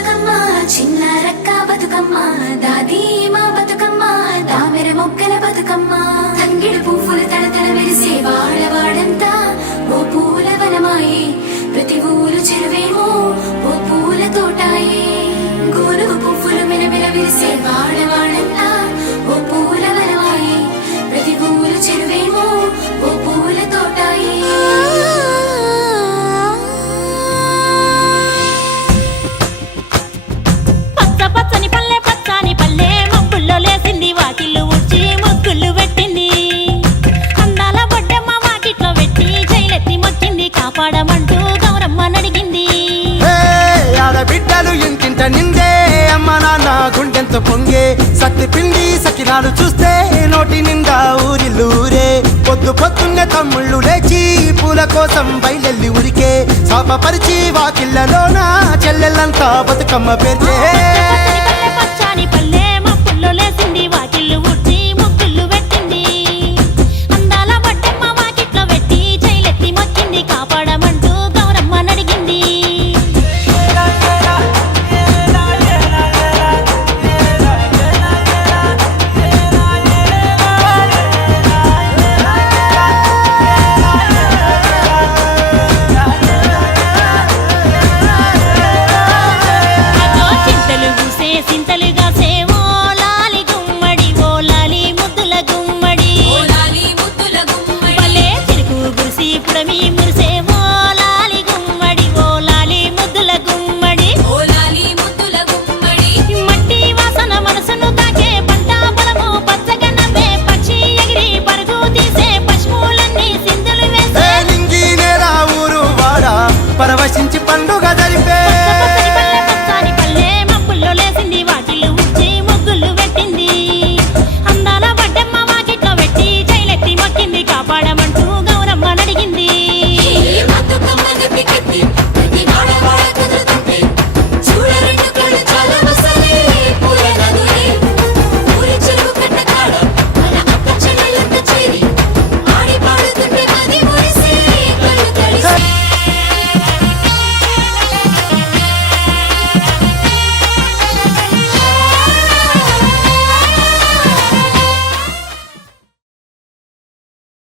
బతుకమ్మ చిన్న రక్క బతుకమ్మ దాది మా బతుకమ్మ దామెర మొక్కల బతుకమ్మ తంగిడు పువ్వులు తడతడ మెరిసే వాడవాడంతా ఓ పూల వనమాయే ప్రతి ఊరు చెరువేమో ఓ పూల తోటాయే గోరు పువ్వులు మెలమెల విరిసే వాడవాడంతా ఓ పూల వనమాయే ప్రతి ఊరు చెరువేమో ఓ పూల తోటాయే పచ్చని పల్లె పచ్చని పల్లె మబ్బుల్లో లేసింది వాకిళ్ళు ఊడ్చి ముగ్గుళ్ళు పెట్టింది అందాల బొడ్డమ్మ వాకిట్లో పెట్టి జైలెత్తి మొక్కింది కాపాడమంటూ గౌరమ్మ నడిగింది ఆడబిడ్డలు ఇంటింట నిందే అమ్మ నాన్న గుండెంత పొంగే సత్తి పిండి సకినాలు చూస్తే నోటి నిండా ఊరిల్లూరే పొద్దు పొద్దున్నే తమ్ముళ్ళు లేచి పూల కోసం బయలెల్లి ఉరికే శాపపరిచి వాకిళ్ళలోన చెల్లెళ్ళంతా బతుకమ్మ పేర్చే పచ్చని పల్లె